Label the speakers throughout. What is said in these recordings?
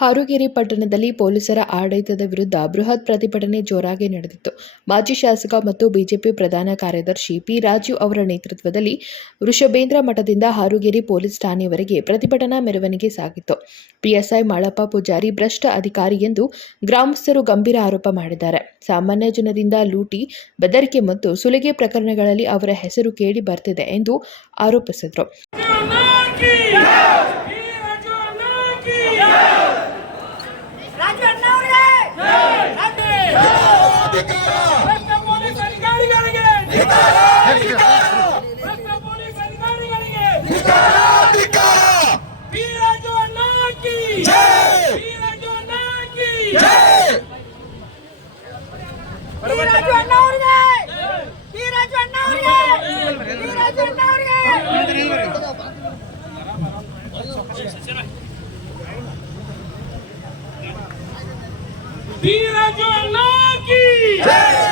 Speaker 1: ಹಾರುಗೇರಿ ಪಟ್ಟಣದಲ್ಲಿ ಪೊಲೀಸರ ಆಡಳಿತದ ವಿರುದ್ಧ ಬೃಹತ್ ಪ್ರತಿಭಟನೆ ಜೋರಾಗಿ ನಡೆದಿತ್ತು. ಮಾಜಿ ಶಾಸಕ ಮತ್ತು ಬಿಜೆಪಿ ಪ್ರಧಾನ ಕಾರ್ಯದರ್ಶಿ ಪಿ ರಾಜೀವ್ ಅವರ ನೇತೃತ್ವದಲ್ಲಿ ವೃಷಭೇಂದ್ರ ಮಠದಿಂದ ಹಾರುಗೇರಿ ಪೊಲೀಸ್ ಠಾಣೆಯವರೆಗೆ ಪ್ರತಿಭಟನಾ ಮೆರವಣಿಗೆ ಸಾಗಿತ್ತು. ಪಿಎಸ್ಐ ಮಾಳಪ್ಪ ಪೂಜಾರಿ ಭ್ರಷ್ಟ ಅಧಿಕಾರಿ ಎಂದು ಗ್ರಾಮಸ್ಥರು ಗಂಭೀರ ಆರೋಪ ಮಾಡಿದ್ದಾರೆ. ಸಾಮಾನ್ಯ ಜನರಿಂದ ಲೂಟಿ, ಬೆದರಿಕೆ ಮತ್ತು ಸುಲಿಗೆ ಪ್ರಕರಣಗಳಲ್ಲಿ ಅವರ ಹೆಸರು ಕೇಳಿ ಬರ್ತಿದೆ ಎಂದು ಆರೋಪಿಸಿದರು.
Speaker 2: ಭ್ರಷ್ಟ ಪೊಲೀಸ್ ಅಧಿಕಾರಿಗಳಿಗೆ ಭ್ರಷ್ಟ ಪೊಲೀಸ್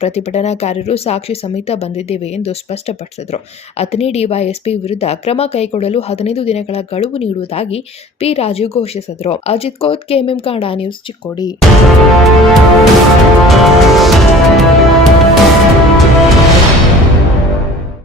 Speaker 1: ಪ್ರತಿಭಟನಾಕಾರರು ಸಾಕ್ಷಿ ಸಮೇತ ಬಂದಿದ್ದೇವೆ ಎಂದು ಸ್ಪಷ್ಟಪಡಿಸಿದರು. ಅಥಣಿ ಡಿವೈಎಸ್ಪಿ ವಿರುದ್ಧ ಕ್ರಮ ಕೈಗೊಳ್ಳಲು ಹದಿನೈದು ದಿನಗಳ ಗಡುವು ನೀಡುವುದಾಗಿ ಪಿ. ರಾಜು ಘೋಷಿಸಿದರು. Ajit Koth KMM Kannada news Chikkodi.